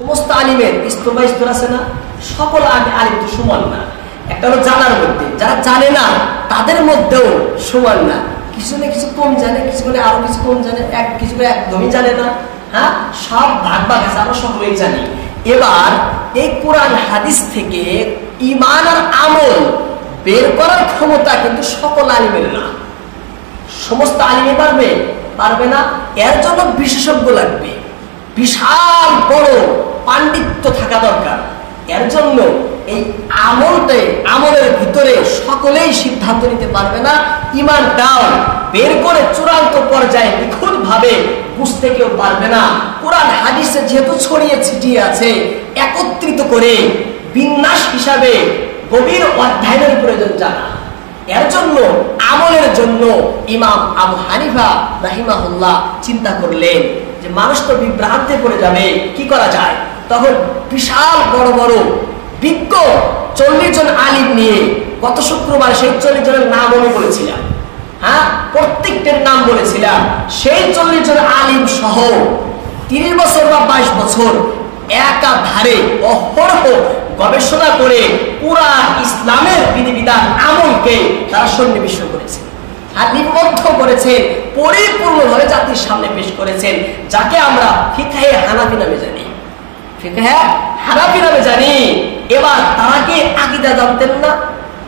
সমস্ত আলিমের স্তর বাই স্তর আছে না, সকল আলিম তো সমান না। একটা হলো জানার মধ্যে, যারা জানে না তাদের মধ্যেও সমান না, কিছু না কিছু কম জানে, কিছু বলে আরো কিছু কম জানে, কিছু বলে একদমই জানে না। হ্যাঁ, সব ভাগ ভাগ আছে, আমরা সকলেই জানি। এবার এই কোরআন হাদিস থেকে ঈমান আর আমল বের করার ক্ষমতা কিন্তু সকল আলিমের না। সমস্ত আলিমে পারবে না। এর জন্য বিশেষজ্ঞ লাগবে, বিশাল বড় পাণ্ডিত্য থাকা দরকার। এর জন্য এই আমলের ভিতরে সকলেই সিদ্ধান্ত নিতে পারবে না, ঈমানটাও বের করে চূড়ান্ত পর্যায়ে নিখুঁত ভাবে বুঝতে কেউ পারবে না। কোরআন হাদিসে যেহেতু ছড়িয়ে ছিটিয়ে আছে, একত্রিত করে বিন্যাস হিসাবে গভীর অধ্যয়নের প্রয়োজন জানা। এর জন্য আমলের জন্য ইমাম আবু হানিফা রাহিমাহুল্লাহ চিন্তা করলেন যে মানুষ তো বিভ্রান্তে পড়ে যাবে, কি করা যায়। তখন বিশাল বড় বড় বিজ্ঞ 40 জন আলিম নিয়ে গত শুক্রবার সেই 40 জনের নাম আমি বলেছিলাম। হ্যাঁ, প্রত্যেকটার নাম বলেছিলাম। সেই 40 জন আলিম সহ 30 বছর বা 22 বছর একাধারে অহরহ গবেষণা করে পুরা ইসলামের বিধিবিধান আমলকে তারা সন্নিবিষ্ট করেছে আর নিবদ্ধ করেছেন, পরিপূর্ণভাবে জাতির সামনে পেশ করেছেন, যাকে আমরা ফিকহে হানাফি নামে জানি। ফিকহে হানাফি নামে জানি। এবার তারা কি আকীদা জানতেন না,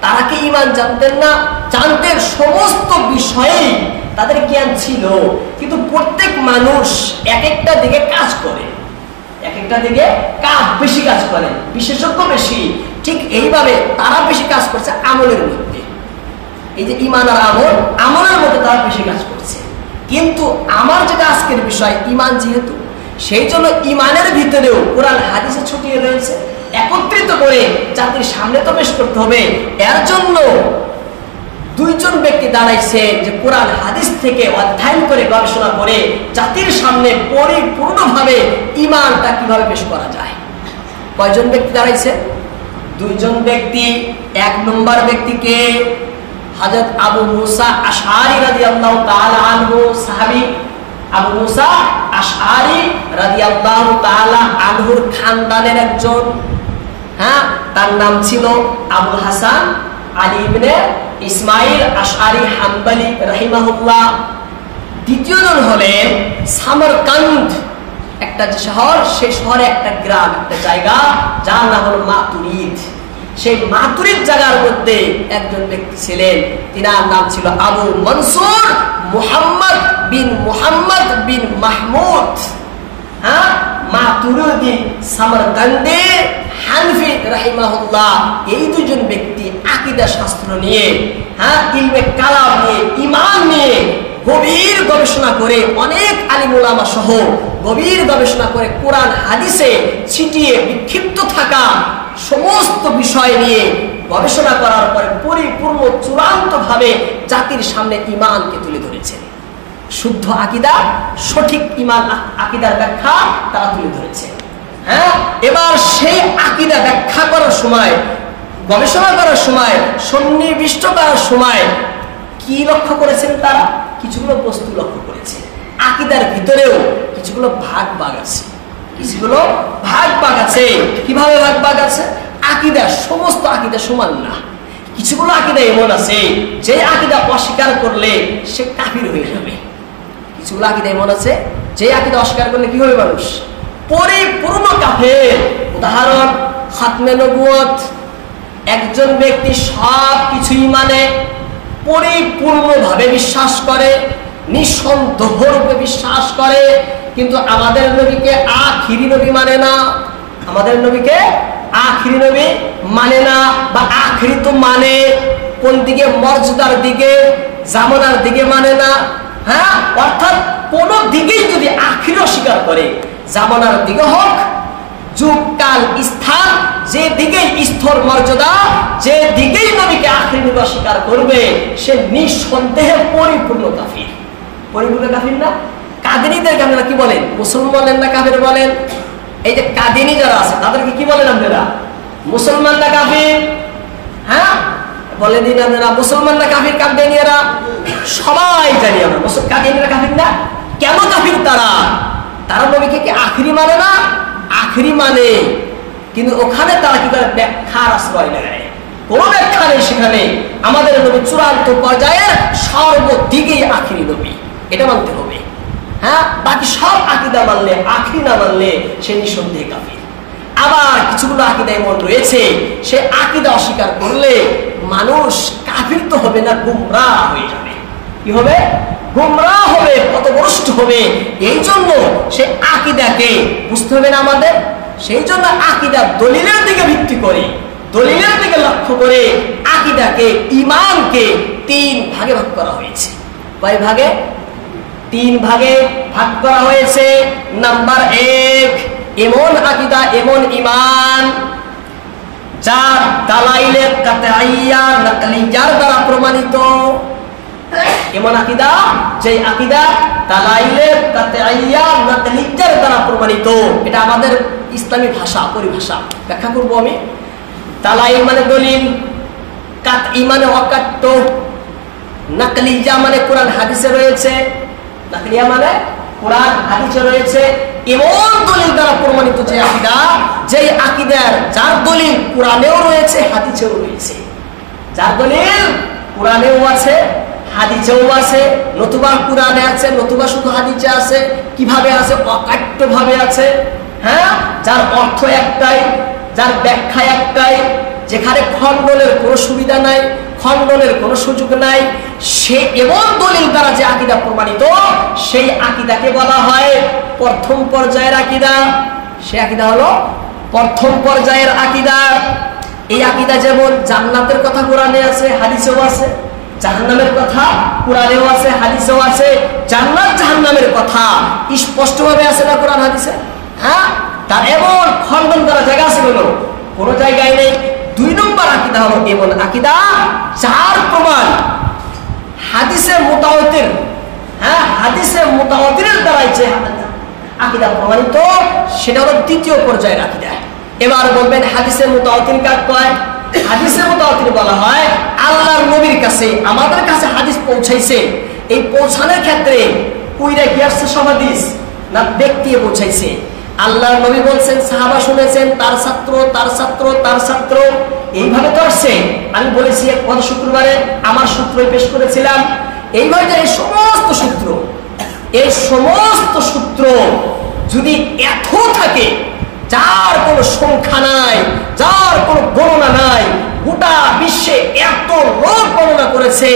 তারা কি ঈমান জানতেন না? জানতেন, সমস্ত বিষয়েই তাদের জ্ঞান ছিল, কিন্তু প্রত্যেক মানুষ এক একটা দিকে কাজ করে, এক একটা দিকে বেশি কাজ করে, বিশেষজ্ঞ বেশি। ঠিক এইভাবে তারা বেশি কাজ করছে আমলের মধ্যে। এই যে ঈমান আর আমলের মধ্যে তারা বেশি কাজ করছে। কিন্তু আমার যেটা আজকের বিষয় ঈমান, যেহেতু সেই জন্য ঈমানের ভিতরেও কোরআন হাদিসে ছড়িয়ে রয়েছে, একত্রিত করে জাতির সামনে তো পেশ করতে হবে। এর জন্য 2 জন ব্যক্তি দাঁড়াইছে যে কোরআন হাদিস থেকে অধ্যয়ন করে গবেষণা করে জাতির সামনে পরিপূর্ণভাবে ঈমানটা কিভাবে পেশ করা যায়। কয়জন ব্যক্তি দাঁড়াইছে? 2 জন ব্যক্তি। 1 নম্বর ব্যক্তিকে হযরত আবু মুসা আশআরী রাদিয়াল্লাহু তাআলা আনহু, সাহাবী আবু মুসা আশআরী রাদিয়াল্লাহু তাআলা আনহুর খানদানের একজন। হ্যাঁ, তার নাম ছিল আবুল হাসান আলী ইবনে ইসমাইল আশআরী হাম্বলী রাহিমাহুল্লাহ। দ্বিতীয় জন হলেন সামরকান্দ, একটা শহর, সেই শহরে একটা গ্রাম, একটা জায়গা, যার নাম হলো মাতুরিদ। সেই মাতুরিদ জায়গার মধ্যে একজন ব্যক্তি ছিলেন, তিনার নাম ছিল আবু মনসুর মুহাম্মদ বিন মাহমুদ। হ্যাঁ, মাতুরিদি সামরকান্দে হানফি রাহিমাহুল্লাহ। এই 2 জন ব্যক্তি আকীদা শাস্ত্র নিয়ে, হ্যাঁ, ইলমে কালাম নিয়ে, ঈমান নিয়ে গভীর গবেষণা করে, অনেক আলিম উলামা সহ গভীর গবেষণা করে কোরআন হাদিসে ছিটিয়ে বিক্ষিপ্ত থাকা সমস্ত বিষয় নিয়ে গবেষণা করার পরে পরিপূর্ণ চূড়ান্তভাবে জাতির সামনে ঈমানকে তুলে ধরেছেন। শুদ্ধ আকীদা, সঠিক ঈমান আকীদার ব্যাখ্যা তারা তুলে ধরেছে। হ্যাঁ, এবার সেই আকীদা ব্যাখ্যা করার সময়, গবেষণা করার সময়, সন্নিবিষ্ট করার সময় কি লক্ষ্য করেছেন তারা? কিছুগুলো বস্তু লক্ষ্য করেছে। আকীদার ভিতরেও কিছুগুলো ভাগ আছে, কিছুগুলো ভাগ আছে। কিভাবে ভাগ আছে? আকীদা, সমস্ত আকীদা সমান না। কিছুগুলো আকীদা এমন আছে যে আকীদা অস্বীকার করলে সে কাফির হয়ে যাবে। কিছুগুলো আকীদা এমন আছে যে আকীদা অস্বীকার করলে কি হবে? মানুষ পরিপূর্ণ কাফের। উদাহরণ, খাতমে নবুয়ত। একজন ব্যক্তি সব কিছুই মানে, পরিপূর্ণভাবে বিশ্বাস করে, নিঃসন্দেহ রূপে বিশ্বাস করে, কিন্তু আমাদের নবীকে আখিরি নবী মানে না। আমাদের নবীকে আখিরি নবী মানে না, বা আখিরি তো মানে কোন দিকে? মর্যাদার দিকে, জামানার দিকে মানে না। হ্যাঁ, অর্থাৎ কোন দিকেই যদি আখিরি অস্বীকার করে, জামানার দিকে হোক, যুগ কাল স্থান, যে দিকেই স্তর মর্যাদা, যে দিকেই নবীকে আখিরি নবী অস্বীকার করবে, সে নিঃসন্দেহে পরিপূর্ণ কাফির। পরিপূর্ণ কাফির না? কাদিনীদেরকে আপনারা কি বলেন? মুসলমান বলেন না কাফির বলেন? এই যে কাদিনী যারা আছে তাদেরকে কি বলেন আপনারা? মুসলমান না কাফির? হ্যাঁ, বলে দিন আপনারা, মুসলমান না কাফির? কাদিনীরা সবাই জানি আমরা, কাদিনীরা কাফির না। কেন কাফির তারা? তারা নবীকে কি আখিরি মানে না? আখেরি মানে, কিন্তু ওখানে তারা কি করে ব্যাখ্যার আশ্রয় নেয়, কোন ব্যাখ্যা নেই সেখানে। আমাদের নবী চূড়ান্ত পর্যায়ে সর্বদিকেই আখেরি নবী, এটা মানতে হবে। হ্যাঁ, বাকি সব আকীদা মানলে, আখেরি না মানলে সে নিঃসন্দেহে কাফির। আবার কিছুগুলো আকীদা এমন রয়েছে, সে আকীদা অস্বীকার করলে মানুষ কাফির তো হবে না, গুমরাহ হয়ে যাবে। কি হবে? গুমরাহ হবে, পথভ্রষ্ট হবে। এই জন্য সে আকীদাকে বুঝতে হবে না আমাদের। সেই জন্য আকীদা দলিলের দিকে ভিত্তি করে, দলিলের দিকে লক্ষ্য করে আকীদাকে, ঈমানকে 3 ভাগে ভাগ করা হয়েছে। কয় ভাগে? 3 ভাগে ভাগ করা হয়েছে। নাম্বার 1, এমন আকীদা, এমন ঈমান যার দালাইলে কাতঈয়া নাকলিয়ার দ্বারা প্রমাণিত। এমন আকীদা, যে আকীদা দালাইলে কাতঈয়া নাকলিয়ার দ্বারা প্রমাণিত। এটা আমাদের ইসলামী ভাষা, পরিভাষা ব্যাখ্যা করব আমি। দালাইল মানে দলিল, কাতঈ মানে অকাট্য, নাকলিয়া মানে কোরআন হাদিসে রয়েছে, নাকলিয়া মানে কোরআন হাদিসে রয়েছে। এমন দলিল দ্বারা প্রমাণিত যে আকীদা, যেই আকীদার যার দলিল কোরআনেও রয়েছে, হাদিসেও রয়েছে। যার দলিল কোরআনেও আছে, হাদিসেও আছে, নতুবা কোরআনে আছে, নতুবা শুধু হাদিসে আছে। কিভাবে আছে? অকাট্য ভাবে আছে। হ্যাঁ, যার অর্থ একটাই, যার ব্যাখ্যা একটাই, যেখানে খণ্ডনের কোনো সুবিধা নাই, খণ্ডনের কোনো সুযোগ নাই, সে এমন দলিল দ্বারা যে আকীদা প্রমাণিত, সেই আকীদাকে বলা হয় প্রথম পর্যায়ের আকীদা। সেই আকীদা হলো প্রথম পর্যায়ের আকীদা। এই আকীদা যেমন জান্নাতের কথা কোরআনে আছে, হাদিসেও আছে, জাহান্নামের কথা কোরআনেও আছে, হাদিসেও আছে। জান্নাত জাহান্নামের কথা স্পষ্টভাবে আছে না কোরআন হাদিসে? হ্যাঁ, তার এমন খণ্ডন করা জায়গা আছে কোনো জায়গায় নেই। 2 নম্বর আকীদা হলো এমন আকীদা যার প্রমাণ হাদিসে মুতাওয়াতির, হ্যাঁ, হাদিসে মুতাওয়াতিরের দ্বারাই যে আকীদা প্রমাণিত, সেটা হলো দ্বিতীয় পর্যায়ের আকীদা। এবার বলবেন হাদিসে মুতাওয়াতির কাকে কয়? হাদিসে মুতাওয়াতির বলা হয় আল্লাহর নবীর কাছে, আমাদের কাছে হাদিস পৌঁছাইছে, এই পৌঁছানোর ক্ষেত্রে কইরা কি আসছে? সব হাদিস না ব্যক্তি পৌঁছাইছে। আল্লাহর নবী বলছেন, সাহাবা শুনেছেন, তার ছাত্র, তার ছাত্র, তার ছাত্র, এইভাবে তো আসছে। আমি বলেছি গত শুক্রবারে আমার সূত্রই পেশ করেছিলাম। এইভাবে এই সমস্ত সূত্র, এই সমস্ত সূত্র যদি এত থাকে, যার কোনো সংখ্যা নাই, যার কোনো গণনা নাই, গোটা বিশ্বে এত লোক গণনা করেছে,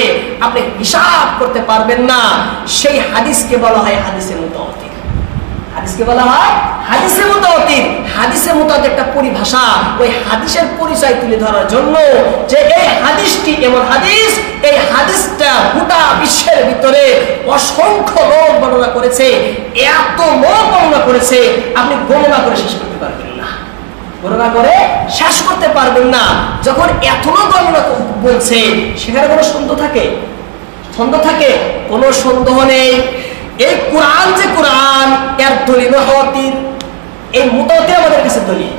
আপনি হিসাব করতে পারবেন না, সেই হাদিসকে বলা হয় হাদিসে মুতাওয়াতির। হাদিসকে বলা হয় হাদিসে মুতাওয়াতির। হাদিসে মুতাওয়াতির একটা পরিভাষা, ওই হাদিসের পরিচয় তুলে ধরার জন্য যে এই হাদিসটি এমন হাদিস, এই হাদিসটা গোটা বিশ্বের ভিতরে অসংখ্য লোক বর্ণনা করেছে, এত লোক বর্ণনা করেছে, আপনি গণনা করে শেষ করতে পারবেন না, গণনা করে শেষ করতে পারবেন না। যখন এত লোক গণনা বলছে, সেখানে কোনো সন্দেহ থাকে? সন্দেহ থাকে? কোনো সন্দেহ নেই। এই কোরআন যে কোরআন, এর দলিল মুতাওয়াতির। এই মুতাওয়াতির আমাদের কাছে দলিল।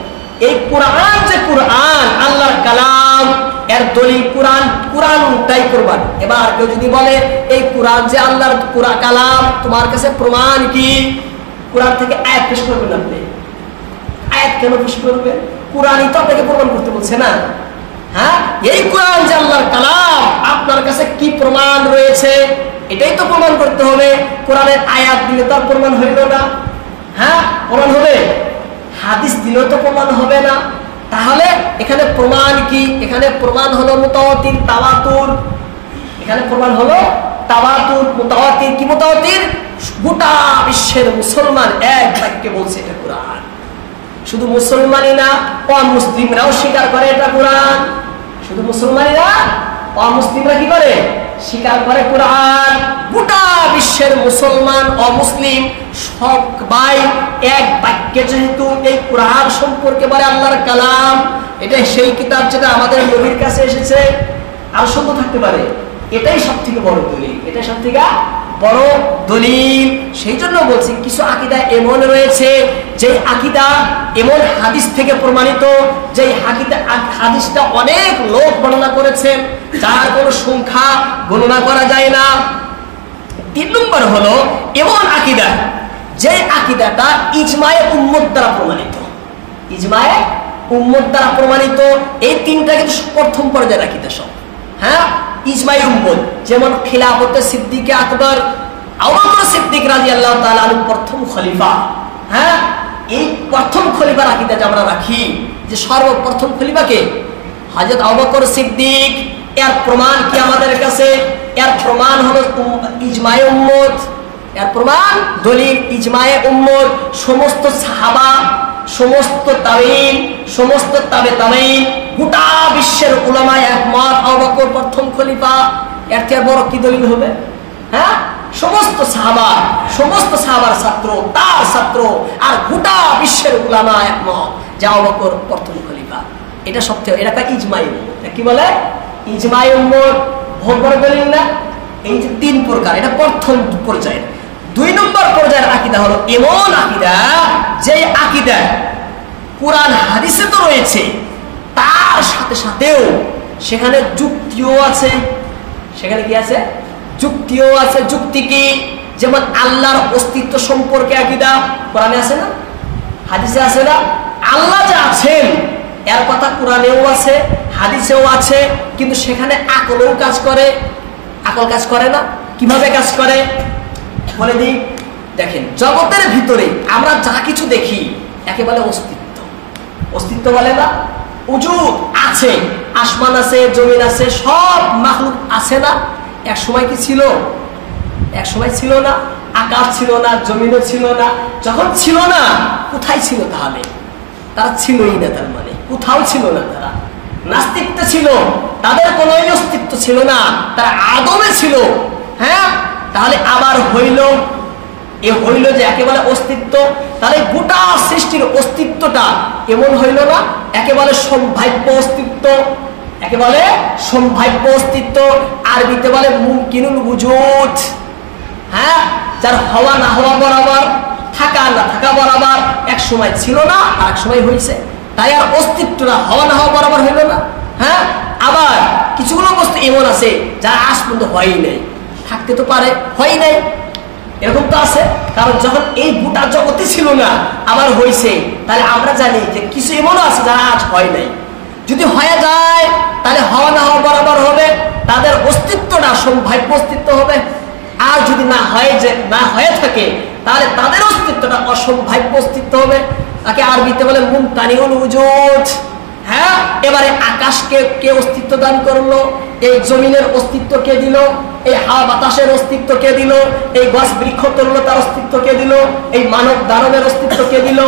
এই কোরআন যে কোরআন, আল্লাহর কালাম, এর দলিল কোরআন, কোরআনটাই প্রমাণ। এবার কেউ যদি বলে এই কোরআন যে আল্লাহর কালাম, তোমার কাছে প্রমাণ কি? কোরআন থেকে আয়াত পেশ করবেন আপনি। আয়াত কেন পেশ করবেন? কোরআনই তো আপনাকে প্রমাণ করতে বলছে না। হ্যাঁ, এই কোরআন যে আল্লাহর কালাম, আপনার কাছে কি প্রমাণ রয়েছে এটাই তো প্রমাণ করতে হবে। কোরআনের আয়াত দিলে তো প্রমাণ হইল না। হ্যাঁ, প্রমাণ হবে? হাদিস দিলেও তো প্রমাণ হবে না। তাহলে এখানে প্রমাণ কি? এখানে প্রমাণ হলো মুতাওয়াতির, তাওয়াতুর। এখানে প্রমাণ হলো তাওয়াতুর, মুতাওয়াতির। কি মুতাওয়াতির? গোটা বিশ্বের মুসলমান এক বাক্যে বলছে এটা কোরআন। শুধু মুসলমানই না, অমুসলিমরাও স্বীকার করে এটা কোরআন। শুধু মুসলমানই না, অমুসলিমরা কি করে? স্বীকার করে কোরআন। গোটা বিশ্বের মুসলমান, অমুসলিম সবাই এক বাক্যে যেহেতু এই কোরআন সম্পর্কে বলে আল্লাহর কালাম, এটা সেই কিতাব যেটা আমাদের নবীর কাছে এসেছে। আর সত্য থাকতে পারে, এটাই সব থেকে বড় দলিল, এটাই সব থেকে বড় দলিল। সেই জন্য বলছি কিছু আকীদা এমন রয়েছে যে আকীদা এমন হাদিস থেকে প্রমাণিত, যে হাদিসটা অনেক লোক বর্ণনা করেছেন, যার কোনো সংখ্যা গণনা করা যায় না। 3 নম্বর হলো এমন আকীদা যে আকীদাটা ইজমায়ে উম্মত দ্বারা প্রমাণিত। ইজমায়ে উম্মত দ্বারা প্রমাণিত। এই তিনটা কিন্তু প্রথম পর্যায়ে রাখিতে সব। হ্যাঁ, ইজমায়ে উম্মত, যেমন খিলাফতে সিদ্দিকে আকবর, আবু বকর সিদ্দিক রাদিয়াল্লাহু তাআলা আনহু প্রথম খলিফা। হ্যাঁ, এই প্রথম খলিফার আকীদা যে আমরা রাখি, যে সর্বপ্রথম খলিফাকে হযরত আবু বকর সিদ্দিক। এর প্রমাণ কি আমাদের কাছে? এর প্রমাণ হলো ইজমায়ে উম্মত। এর প্রমাণ দলিল ইজমায়ে উম্মত। সমস্ত সাহাবা, সমস্ত তাবেঈন, সমস্ত তাবে তাবেঈন, গোটা বিশ্বের উলামায়ে একমত আবু বকর প্রথম খলিফা। এর থেকে বড় কি দলিল হবে? হ্যাঁ, সমস্ত সাহাবার ছাত্র, তার ছাত্র, আর গোটা বিশ্বের উলামা একমত যে আবু বকর প্রথম খলিফা। এটা সবথেকে, এটা ইজমাই। কি বলে? ইজমাই উম্মত। বহুত বড় দলিল না? এই যে তিন প্রকার, এটা প্রথম পর্যায়ে। 2 নম্বর পর্যায়ের আকীদা হলো এমন আকীদা, যে আকীদা কোরআন হাদিসে তো রয়েছে, তার সাথে সাথেও সেখানে যুক্তিও আছে। সেখানে কি আছে? যুক্তিও আছে। যুক্তি কি? যেমন আল্লাহর অস্তিত্ব সম্পর্কে আকীদা কোরআনে আছে না, হাদিসে আছে না? আল্লাহ যে আছেন এর কথা কোরআনেও আছে, হাদিসেও আছে, কিন্তু সেখানে আকলও কাজ করে। আকল কাজ করে না? কিভাবে কাজ করে বলে দিই। দেখেন, জগতের ভিতরে আমরা যা কিছু দেখি একে বলে অস্তিত্ব। অস্তিত্ব বলে না? উজুদ আছে, আসমান আছে, জমিন আছে, সব মাখলুক আছে না? এক সময় কি ছিল? এক সময় ছিল না। আকাশ ছিল না, জমিনও ছিল না। যখন ছিল না, কোথায় ছিল তাহলে? তারা ছিলই না, তার মানে কোথাও ছিল না। তারা নাস্তিকতে ছিল, তাদের কোনো অস্তিত্ব ছিল না, তারা আদমে ছিল। হ্যাঁ, তাহলে আবার হইল যে একেবারে অস্তিত্ব। তাহলে গোটা সৃষ্টির অস্তিত্বটা এমন হইল না, একেবারে সম্ভাব্য অস্তিত্ব। একেবারে সম্ভাব্য অস্তিত্ব, আরবিতে বলে মুমকিনুল উজুদ। হ্যাঁ, যার হওয়া না হওয়া বরাবর, থাকা না থাকা বরাবর, এক সময় ছিল না আর এক সময় হয়েছে, তাই আর অস্তিত্বটা হওয়া না হওয়া বরাবর হইল না। হ্যাঁ, আবার কিছুগুলো বস্তু এমন আছে যারা আজ পর্যন্ত হয়ই নাই, থাকতে তো পারে, হয় নাই, এরকম তো আছে। কারণ যখন এই গোটা জগতে ছিল না, আবার হয়েছে, তাহলে আমরা জানি যে কিছু এমনও আছে যারা আজ হয় নাই। যদি হয়ে যায় তাহলে হওয়া না হওয়া বরাবর হবে, তাদের অস্তিত্বটা সম্ভাব্য অস্তিত্ব হবে। আর যদি না হয়ে থাকে তাহলে তাদের অস্তিত্বটা অসম্ভাব্য অস্তিত্ব হবে। তাকে আরবিতে বলে মুমতানিউল উজুদ। হ্যাঁ, এবারে আকাশকে কে অস্তিত্ব দান করলো? এই জমিনের অস্তিত্ব কে দিল? এই হাওয়া বাতাসের অস্তিত্ব কে দিল? এই গাছ বৃক্ষ তরুলতার অস্তিত্ব কে দিল? এই মানব দানবের অস্তিত্ব কে দিল?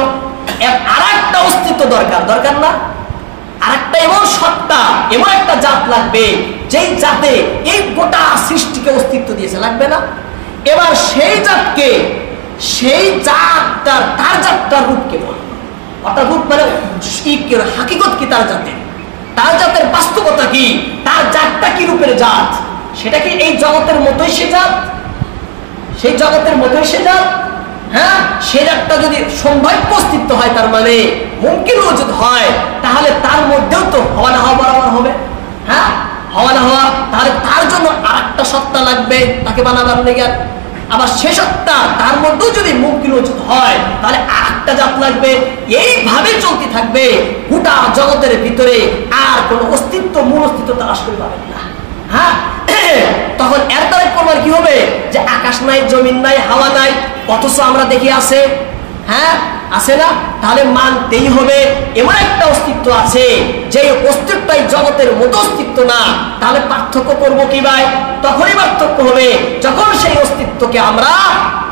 আর একটা অস্তিত্ব দরকার না? আরেকটা এমন সত্তা, এমন একটা জাত লাগবে যেই জাতে এই গোটা সৃষ্টিকে অস্তিত্ব দিয়েছে, লাগবে না? এবার সেই জাতকে, সেই জাতটার, তার জাতটার রূপ কেমন? অর্থাৎ রূপ মানে হাকিকত কি তার জাতের? তার জাতের বাস্তবতা কি? তার জাতটা কি রূপের জাত? সেটা কি এই জগতের মতোই সে জাত? সেই জগতের মতোই সে জাত? হ্যাঁ, সেই জাতটা যদি সম্ভাব্য অস্তিত্ব হয়, তার মানে মুমকিন উজুদ হয়, তাহলে তার মধ্যেও তো হওয়া না হওয়া বরাবর হবে। হ্যাঁ, হওয়া না হওয়া, তাহলে তার জন্য আর একটা সত্তা লাগবে তাকে বানাবার লেগে। আবার সে সত্তা তার মধ্যেও যদি মুমকিন উজুদ হয়, তাহলে আর একটা জাত লাগবে। এইভাবে চলতে থাকবে গোটা জগতের ভিতরে, আর কোনো অস্তিত্ব, মূল অস্তিত্ব তালাশ করে পাবেন না। হ্যাঁ, তখন এর দ্বারা প্রমাণ কি হবে যে আকাশ নাই, জমিন নাই, হাওয়া নাই, অথচ আমরা দেখি আছে। হ্যাঁ, আছে না? তাহলে মানতেই হবে এমন একটা অস্তিত্ব আছে, যে অস্তিত্বটাই জগতের মতো অস্তিত্ব না। তাহলে পার্থক্য করবো কি ভাই? তখনই পার্থক্য হবে যখন সেই অস্তিত্বকে আমরা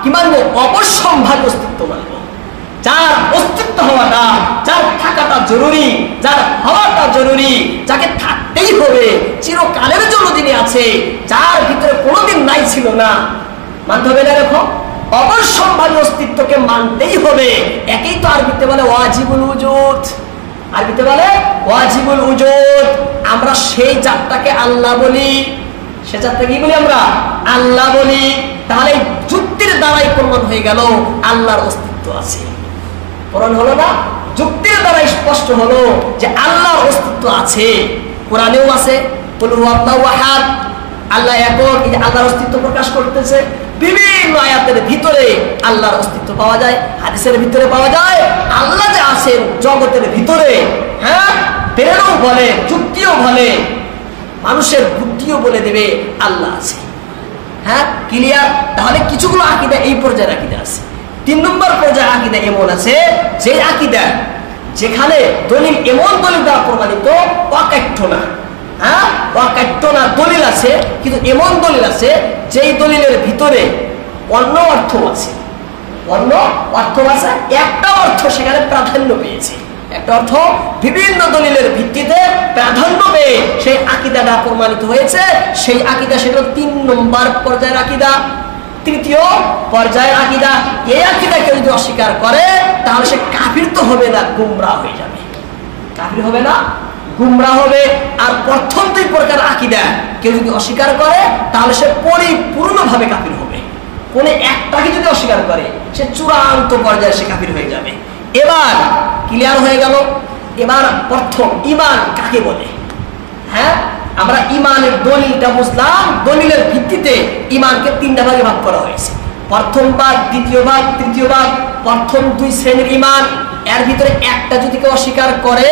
কি মানবো? অবশ্যম্ভাবী অস্তিত্ব মানবো। যার অস্তিত্ব হওয়াটা, যার থাকাটা জরুরি, যার হওয়াটা জরুরি, যাকে থাকতেই হবে চিরকালের জন্য, যিনি আছে, যার ভিতরে কোনোদিন নাই ছিল না, মানতে হবে না? দেখো, অবশ্যম্ভাবী অস্তিত্বকে মানতেই হবে। একেই তো আরবিতে বলে ওয়াজিবুল উজুদ। আরবিতে বলে ওয়াজিবুল উজুদ। আমরা সেই জাতটাকে আল্লাহ বলি। সে জাতটা কি বলি? আমরা আল্লাহ বলি। তাহলে যুক্তির দ্বারাই প্রমাণ হয়ে গেল আল্লাহর অস্তিত্ব আছে। প্রমাণ হলো না? যুক্তির দ্বারা স্পষ্ট হলো যে আল্লাহর অস্তিত্ব আছে। কোরআনেও আছে, কুল হুয়াল্লাহু আহাদ, আল্লাহ একক, এই আল্লাহর অস্তিত্ব প্রকাশ করতেছে। বিভিন্ন আয়াতের ভিতরে আল্লাহর অস্তিত্ব পাওয়া যায়, হাদিসের ভিতরে পাওয়া যায় আল্লাহ যে আছেন জগতের ভিতরে। হ্যাঁ, প্রেরণাও বলে, যুক্তিও বলে, মানুষের বুদ্ধিও বলে দেবে আল্লাহ আছে। হ্যাঁ, ক্লিয়ার? তাহলে কিছুগুলো আকীদা এই পর্যায়ের আকীদা আছে। 3 নম্বর পর্যায়ে আকীদা এমন আছে যে আকীদা যেখানে দলিল এমন দলিল দ্বারা প্রমাণিত, অকাট্য না। হ্যাঁ, অকাট্য না, দলিল আছে কিন্তু এমন দলিল আছে যেই দলিলের ভিতরে অন্য অর্থ আছে, অন্য অর্থ আছে, একটা অর্থ সেখানে প্রাধান্য পেয়েছে, একটা অর্থ বিভিন্ন দলিলের ভিত্তিতে প্রাধান্য পেয়ে সেই আকীদাটা প্রমাণিত হয়েছে। সেই আকীদা সেটা 3 নম্বর পর্যায়ের আকীদা। 3য় পর্যায়ের আকীদা, এই আকীদা কেউ যদি অস্বীকার করে তাহলে সে কাফির তো হবে না, গুমরাহ হয়ে যাবে। কাফির হবে না, গুমরাহ হবে। আর প্রথম 2 প্রকার আকীদা কেউ যদি অস্বীকার করে তাহলে সে পরিপূর্ণভাবে কাফির হবে। কোন একটাকে যদি অস্বীকার করে সে চূড়ান্ত পর্যায়ে সে কাফির হয়ে যাবে। এবার ক্লিয়ার হয়ে গেল। এবার প্রথম ঈমান কাকে বলে? হ্যাঁ, আমরা ঈমানের দলিলটা বুঝলাম। দলিলের ভিত্তিতে ঈমানকে 3টা ভাগে ভাগ করা হয়েছে, প্রথম ভাগ, দ্বিতীয় ভাগ, তৃতীয় ভাগ। প্রথম 2 শ্রেণীর ঈমান, এর ভিতরে একটা যদি কেউ অস্বীকার করে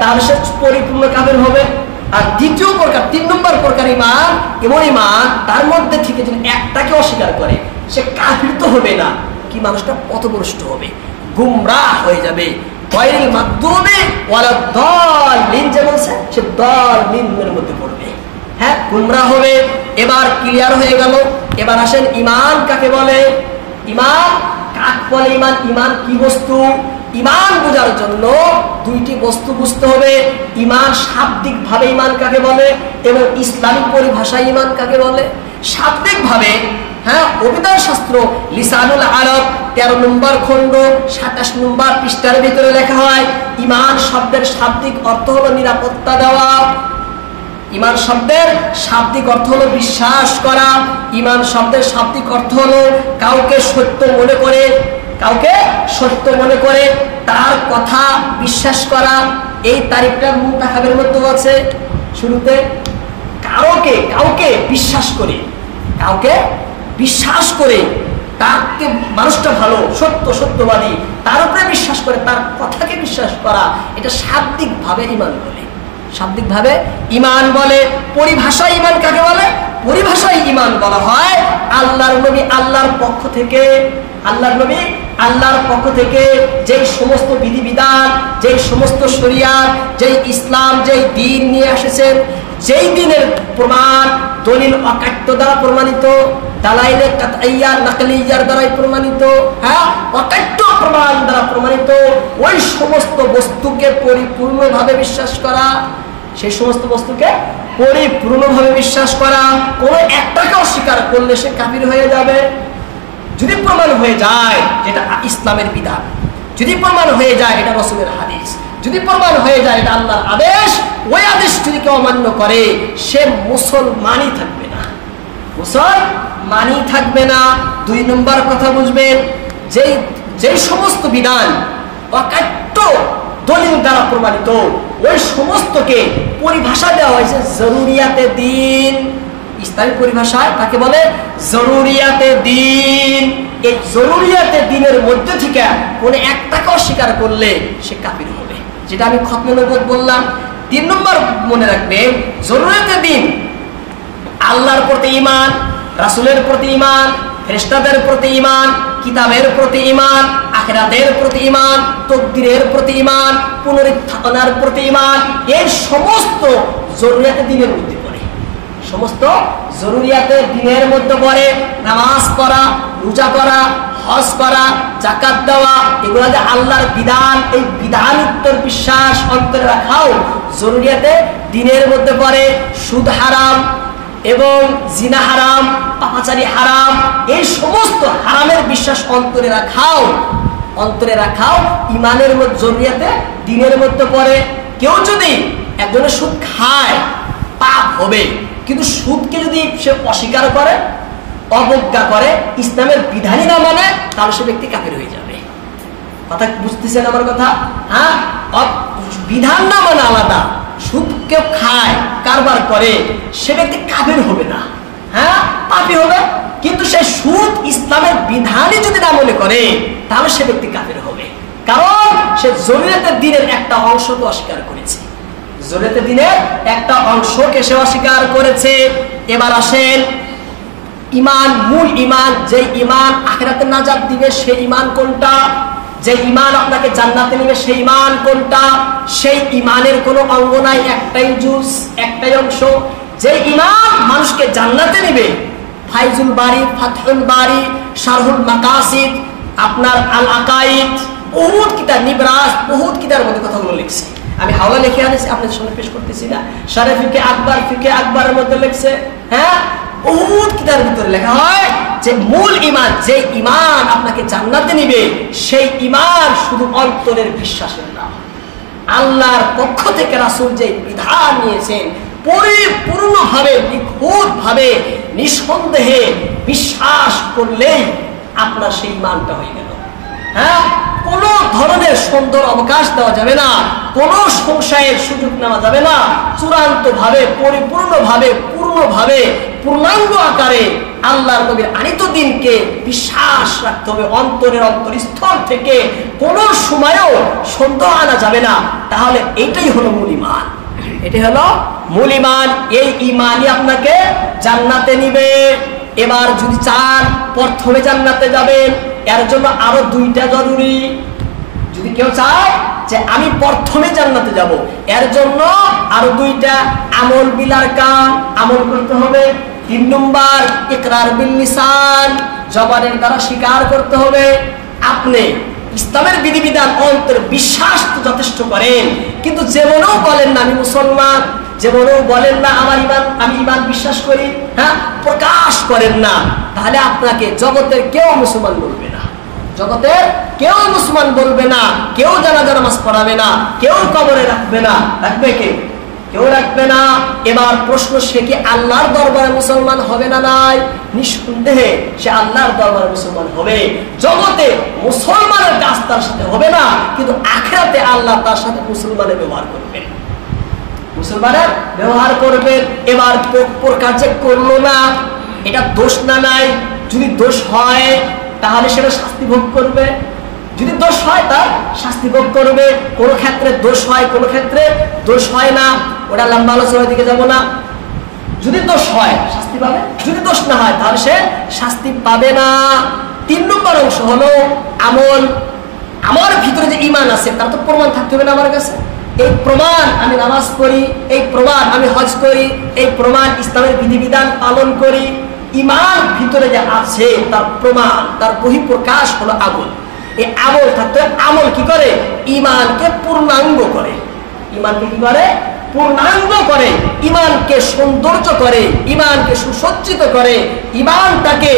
তাহলে সে পরিপূর্ণ কাফির হবে। আর দ্বিতীয় প্রকার, 3 নম্বর প্রকার ঈমান, এমন ঈমান তার মধ্যে থেকে যদি একটাকে অস্বীকার করে সে কাফির তো হবে না, কি মানুষটা পথভ্রষ্ট হবে, গুমরাহ হয়ে যাবে। গায়রিল মাগদুবি ওয়ালাদ দাল্লিন যে বলছে, সে দাল্লিনের মধ্যে পড়বে। হ্যাঁ, গুমরাহ হবে। এবার ক্লিয়ার হয়ে গেল। এবার আসেন ঈমান কাকে বলে? ঈমান কাকে বলে? ঈমান, ঈমান কি বস্তু? ঈমান বোঝার জন্য 2টি বস্তু বুঝতে হবে। ঈমান শাব্দিক ভাবে ঈমান কাকে বলে এবং ইসলামিক পরিভাষায় ঈমান কাকে বলে। শাব্দিক ভাবে, হ্যাঁ, অভিধান শাস্ত্র লিসানুল আরব 13 নম্বর খণ্ড 27 নম্বর পৃষ্ঠার ভিতরে লেখা হয় ঈমান শব্দের শাব্দিক অর্থ হলো নিরাপত্তা দেওয়া। ঈমান শব্দের শাব্দিক অর্থ হলো বিশ্বাস করা। ঈমান শব্দের শাব্দিক অর্থ হলো কাউকে সত্য মনে করে, কাউকে সত্য মনে করে তার কথা বিশ্বাস করা। এই তারিখটা মুনতাখাবের মধ্যে আছে শুরুতে। কাউকে বিশ্বাস করে, কাউকে বিশ্বাস করে, তাকে মানুষটা ভালো, সত্যবাদী, তার উপরে বিশ্বাস করে, তার কথাকে বিশ্বাস করা, এটা শাব্দিক ভাবে ঈমান বলে। শাব্দিক ভাবে ঈমান বলে। পরিভাষায় ঈমান কাকে বলে? পরিভাষায় ঈমান বলা হয় আল্লাহর নবী আল্লাহর পক্ষ থেকে, আল্লাহর নবী আল্লাহর পক্ষ থেকে যেই সমস্ত বিধিবিধান, যেই সমস্ত শরিয়াত, যেই ইসলাম, যেই দ্বীন নিয়ে এসেছেন, যেই দ্বীনের প্রমাণ দলিল অকাট্য দ্বারা প্রমাণিত, দালাইলে কাতঈয়া নাকলিয়ার দ্বারাই প্রমাণিত, হ্যাঁ, অকাট্য প্রমাণ দ্বারা প্রমাণিত ওই সমস্ত বস্তুকে পরিপূর্ণভাবে বিশ্বাস করা। সেই সমস্ত বস্তুকে পরিপূর্ণভাবে বিশ্বাস করা। কোন একটাকে অস্বীকার করলে সে কাফির হয়ে যাবে। যদি প্রমাণ হয়ে যায় যেটা ইসলামের বিধান, যদি প্রমাণ হয়ে যায় এটা রাসূলের হাদিস, যদি প্রমাণ হয়ে যায় এটা আল্লাহর আদেশ, ওই আদেশ যদি কেউ অমান্য করে সে মুসলমানই থাকবে না, মুসলমানই থাকবে না। 2 নম্বর কথা বুঝবেন, যেই সমস্ত বিধান অকাট্য দলিল দ্বারা প্রমাণিত ওই সমস্তকে পরিভাষা দেওয়া হয়েছে জরুরিয়াতে দ্বীন। ইসলামী পরিভাষায় তাকে বলে জরুরিয়াতে দ্বীন। এই জরুরিয়াতে দ্বীনের মধ্যে থেকে কোন একটাকে অস্বীকার করলে সে কাফির হবে, যেটা আমি খতমে নবুয়ত বললাম। 3 নম্বর মনে রাখবেন, জরুরিয়াতে দ্বীন আল্লাহর প্রতি ঈমান, রাসূলের প্রতি ঈমান, ফেরেশতাদের প্রতি ঈমান, কিতাবের প্রতি ঈমান, আখিরাতের প্রতি ঈমান, তাকদীরের প্রতি ঈমান, পুনরুত্থানের প্রতি ঈমান। এই সমস্ত জরুরিয়াতে দ্বীনের মধ্যে পড়ে, সমস্ত জরুরিয়াতে দ্বীনের মধ্যে পড়ে। নামাজ পড়া, রোজা করা, হজ করা, যাকাত দেওয়া, এগুলো যে আল্লাহর বিধান, এই বিধান উত্তর বিশ্বাস অন্তরে রাখাও জরুরিয়াতে দ্বীনের মধ্যে পড়ে। সুদ হারাম এবং জিনা হারাম, পাপাচারী হারাম, এই সমস্ত হারামের বিশ্বাস অন্তরে রাখাও ঈমানের মধ্যে জরুরিয়াতে দ্বীনের মধ্যে পড়ে। কেউ যদি একজনের সুদ খায় পাপ হবে, কিন্তু সুদকে যদি সে অস্বীকার করে, অবজ্ঞা করে, ইসলামের বিধানই না মানে, তাহলে সে ব্যক্তি কাফের হয়ে যাবে। কথা বুঝতেছেন আমার কথা? হ্যাঁ, বিধান না মানে আলাদা। সুদ কেউ খায়, কারবার করে, সে ব্যক্তি কাফের হবে না, হ্যাঁ, পাপী হবে, কিন্তু সে সুদ ইসলামের বিধানই যদি না মনে করে তাহলে সে ব্যক্তি কাফের হবে, কারণ সে জরিয়তের দ্বীনের একটা অংশকে অস্বীকার করেছে, জরিয়তের দ্বীনের একটা অংশকে সে অস্বীকার করেছে। এবার আসেন ইমান, মূল ইমান, যে ইমান আখিরাতে নাজাত দিবে সেই ইমান কোনটা, যে ইমান আপনাকে জান্নাতে নেবে সেই ইমান কোনটা? সেই ইমানের কোনো অঙ্গ নাই, একটাই জুজ, একটাই অংশ। যে ইমান মানুষকে জান্নাতে নেবে, ফাইজুল বারি, ফাতহুল বারি, শারহুল মাকাসিদ, আপনার আল আকাইদ, বহুত কিতাব, নিবরাস, বহুত কিতাবের মধ্যে কথাগুলো লিখছে। আমি হাওলা লিখে আনেছি, আপনাদের সামনে পেশ করতেছি না। শারে ফিকে আকবর, ফিকে আকবরের মধ্যে লিখছে, হ্যাঁ, বহুত কিতাবের ভিতরে লেখা হয় যে মূল ইমান, যে ইমান আপনাকে জান্নাতে নিবে সেই ইমান শুধু অন্তরের বিশ্বাসের নাম। আল্লাহর পক্ষ থেকে রাসূল যে বিধান নিয়েছেন পরিপূর্ণভাবে, নিখুঁতভাবে, নিঃসন্দেহে বিশ্বাস করলেই আপনার সেই ইমানটা হয়ে গেল। হ্যাঁ, কোন ধরনের সুন্দর অবকাশ দেওয়া যাবে না, কোন সংশয়ের সুযোগ নেওয়া যাবে না। চূড়ান্ত ভাবে, পরিপূর্ণভাবে, পূর্ণভাবে, পূর্ণাঙ্গ আকারে আল্লাহর নবীর আনিত দিনকে বিশ্বাস রাখতে হবে। অন্তরের অন্তরস্থল থেকে কোন সময়ও সন্দেহ আনা যাবে না। তাহলে এটাই হলো মূল ইমান, এটাই হলো মূল ইমান। এই ইমানই আপনাকে জান্নাতে নিবে। এবার যদি চান প্রথমে জান্নাতে যাবেন, এর জন্য আরো দুইটা জরুরি। যদি কেউ চায় যে আমি প্রথমে জান্নাতে যাব, এর জন্য আরো দুইটা আমল বিলার কাম, আমল করতে হবে। 3 নম্বর ইকরার বিল লিসান, জবানের দ্বারা স্বীকার করতে হবে। আপনি ইসলামের বিধিবিধান অন্তরে বিশ্বাস তো যথেষ্ট করেন, কিন্তু যেমনও বলেন না আমি মুসলমান, যেমনও বলেন না আমার ইমান, আমি ইমান বিশ্বাস করি, হ্যাঁ, প্রকাশ করেন না, তাহলে আপনাকে জগতের কেউ মুসলমান বলবে না, জগতের কেউ মুসলমান বলবে না, কেউ জানাজা নামাজ পড়াবে না, কেউ কবরে রাখবে না। রাখবে কে? কেউ রাখবে না। এবার প্রশ্ন, সে কি আল্লাহর দরবারে মুসলমান হবে না? নাই, নিঃসন্দেহে সে আল্লাহর দরবারে মুসলমান হবে। জগতে মুসলমানের কাজ তার সাথে হবে না, কিন্তু আখিরাতে আল্লাহ তার সাথে মুসলমানের ব্যবহার করবেন, মুসলমানের ব্যবহার করবেন। এবার প্রকার যে করলো না, এটা দোষ না নাই? যদি দোষ হয় তাহলে সেটা শাস্তি ভোগ করবে, যদি দোষ হয় তার শাস্তি ভোগ করবে। কোন ক্ষেত্রে দোষ হয়, কোন ক্ষেত্রে দোষ হয় না, ওটা লম্বা আলোচনার দিকে যাব না। যদি দোষ হয় শাস্তি পাবে, যদি দোষ না হয় তাহলে সে শাস্তি পাবে না। 3 নম্বর অংশ হলো আমল। আমার ভিতরে যে ইমান আছে তার তো প্রমাণ থাকতে হবে না আমার কাছে। এই প্রমাণ আমি নামাজ পড়ি, এই প্রমাণ আমি হজ করি, এই প্রমাণ ইসলামের বিধিবিধান পালন করি। ইমান ভিতরে যে আছে তার প্রমাণ, তার বহিঃপ্রকাশ হলো আমল। এই আমল থাকতে, আমল কি করে? ইমানকে পূর্ণাঙ্গ করে। ইমানকে কি করে? পূর্ণাঙ্গ করে, ইমানকে সৌন্দর্য করে, ইমানকে সুসজ্জিত করে, ইমানটাকে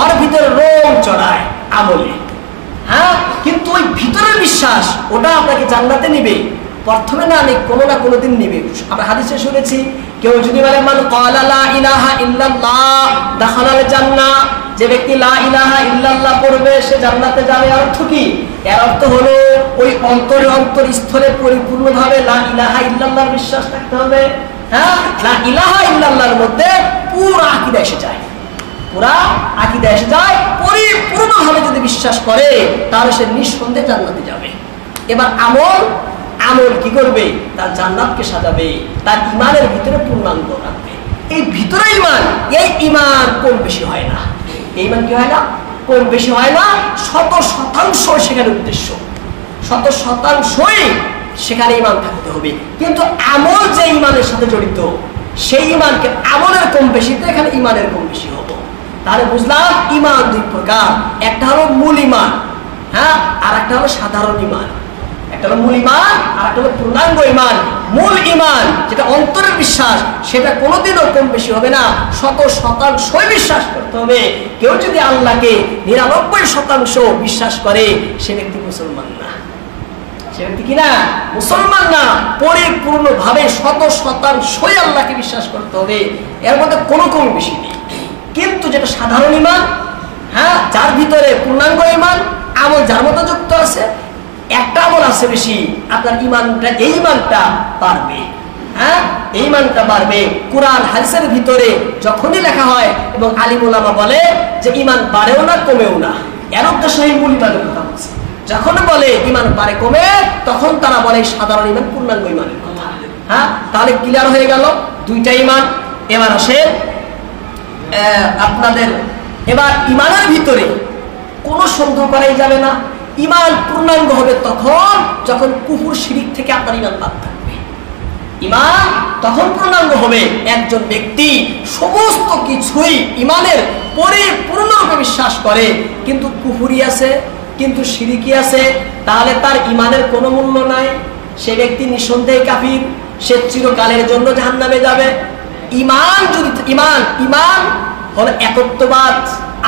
ওর ভিতরে রং চড়ায় আমলে। হ্যাঁ, কিন্তু ওই ভিতরের বিশ্বাস ওটা আপনাকে জান্নাতে নিবে, প্রথমে না নিক, কোনো না কোনোদিন নিবে। আমরা হাদিসে শুনেছি, কেউ যদি বলে মান ক্বালা লা ইলাহা ইল্লাল্লাহ দাখালাল জান্নাহ, যে ব্যক্তি লা ইলাহা ইল্লাল্লাহ পড়বে সে জান্নাতে যাবে। অর্থ কি? এর অর্থ হলো ওই অন্তরে অন্তরস্থলে পরিপূর্ণভাবে লা ইলাহা ইল্লাল্লাহর বিশ্বাস থাকতে হবে। হ্যাঁ, লা ইলাহা ইল্লাল্লাহর মধ্যে পুরা আকীদা এসে যায়, পুরা আকীদা এসে যায়। পরিপূর্ণভাবে যদি বিশ্বাস করে তাহলে সে নিঃসন্দেহে জান্নাতে যাবে। এবার আমল, আমল কি করবে? তার জান্নাতকে সাজাবে, তার ইমানের ভিতরে পূর্ণাঙ্গ রাখবে। এই ভিতরে ইমান, এই ইমান কম বেশি হয় না। এই ইমান কি হয় না? কম বেশি হয় না। 100% সেখানে উদ্দেশ্য, 100%ই সেখানে ইমান থাকতে হবে। কিন্তু আমল যে ইমানের সাথে জড়িত, সেই ইমানকে আমলের কম বেশিতে এখানে ইমানের কম বেশি হতো। তাহলে বুঝলাম ইমান 2 প্রকার, একটা হলো মূল ইমান, হ্যাঁ, আর একটা হলো সাধারণ ইমান। একটা হলো মূল ইমান আর একটা হলো পূর্ণাঙ্গ ইমান। মূল ইমান যেটা অন্তরের বিশ্বাস, সেটা কোনোদিনও কম বেশি হবে না, 100% বিশ্বাস করতে হবে। কেউ যদি আল্লাহকে 99% বিশ্বাস করে সে ব্যক্তি মুসলমান না, সে ব্যক্তি কিনা মুসলমান না। পরিপূর্ণভাবে 100% আল্লাহকে বিশ্বাস করতে হবে, এর মধ্যে কোনো কম বেশি নেই। কিন্তু যেটা সাধারণ ইমান, হ্যাঁ, যার ভিতরে পূর্ণাঙ্গ ইমান, আমল যার মতো যুক্ত আছে, একটা আমল আছে বেশি, আপনার ইমানটা, এই ইমানটা পারবে। হ্যাঁ, ঈমানটা বাড়বে। কোরআন হাদিসের ভিতরে যখনই লেখা হয় এবং আলিম ওলামা বলে যে ঈমান বাড়েও না কমেও না, এর উদ্দেশ্য মূল ঈমানের কথা বলছে। যখন বলে ঈমান বাড়ে কমে, তখন তারা বলে সাধারণ ঈমান, পূর্ণাঙ্গ ঈমানের কথা। হ্যাঁ, তাহলে ক্লিয়ার হয়ে গেল দুইটা ঈমান। এবার আসে আপনাদের, এবার ঈমানের ভিতরে কোনো সন্দেহ করাই যাবে না। ঈমান পূর্ণাঙ্গ হবে তখন যখন কুফর শিরক থেকে আপনার ঈমান বাদ থাকবে। ঈমান তখন পূর্ণাঙ্গ হবে একজন ব্যক্তি সমস্ত কিছুই ঈমানের পরিপূর্ণরূপে বিশ্বাস করে, কিন্তু কুফরি আছে, কিন্তু শিরকি আছে, তাহলে তার ঈমানের কোনো মূল্য নাই। সে ব্যক্তি নিঃসন্দেহে কাফির, সে চিরকালের জন্য জাহান্নামে যাবে। ঈমান যদি ঈমান হলো একত্ববাদ,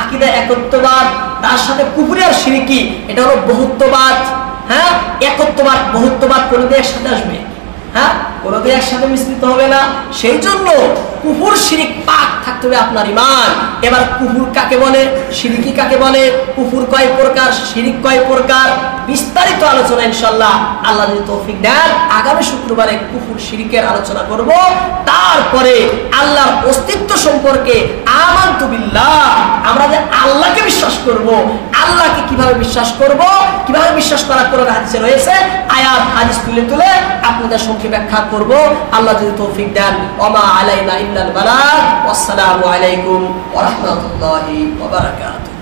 আকীদা একত্ববাদ, তার সাথে কুফরি আর শিরকি এটা হলো বহুত্ববাদ। হ্যাঁ, একত্ববাদ বহুত্ববাদ কোনোদিন একসাথে আসবে? হ্যাঁ, কোনোদিন একসাথে মিশ্রিত হবে না। সেই জন্য কুফর শিরক পাক থাকতে হবে আপনার ঈমান। এবার কুফর কাকে বলে, শিরকি কাকে বলে, কুফর কয় প্রকার, শিরক কয় প্রকার, বিস্তারিত আলোচনা ইনশাআল্লাহ আল্লাহ যদি তৌফিক দেন আগামী শুক্রবারে কুফর শিরকের আলোচনা করব। তারপরে আল্লাহর অস্তিত্ব সম্পর্কে আমানতু বিল্লাহ, আমরা যে আল্লাহকে বিশ্বাস করব, আল্লাহকে কিভাবে বিশ্বাস করব, কিভাবে বিশ্বাস করা কোরআন হাদিসে রয়েছে, আয়াত হাদিস তুলে তুলে আপনাদের সঙ্গে ব্যাখ্যা করব আল্লাহ যদি তৌফিক দেন। ওমা আলাইনা ইল্লাল বালাগ। আসসালামু আলাইকুম ওয়া রাহমাতুল্লাহি ওয়া বারাকাতুহু।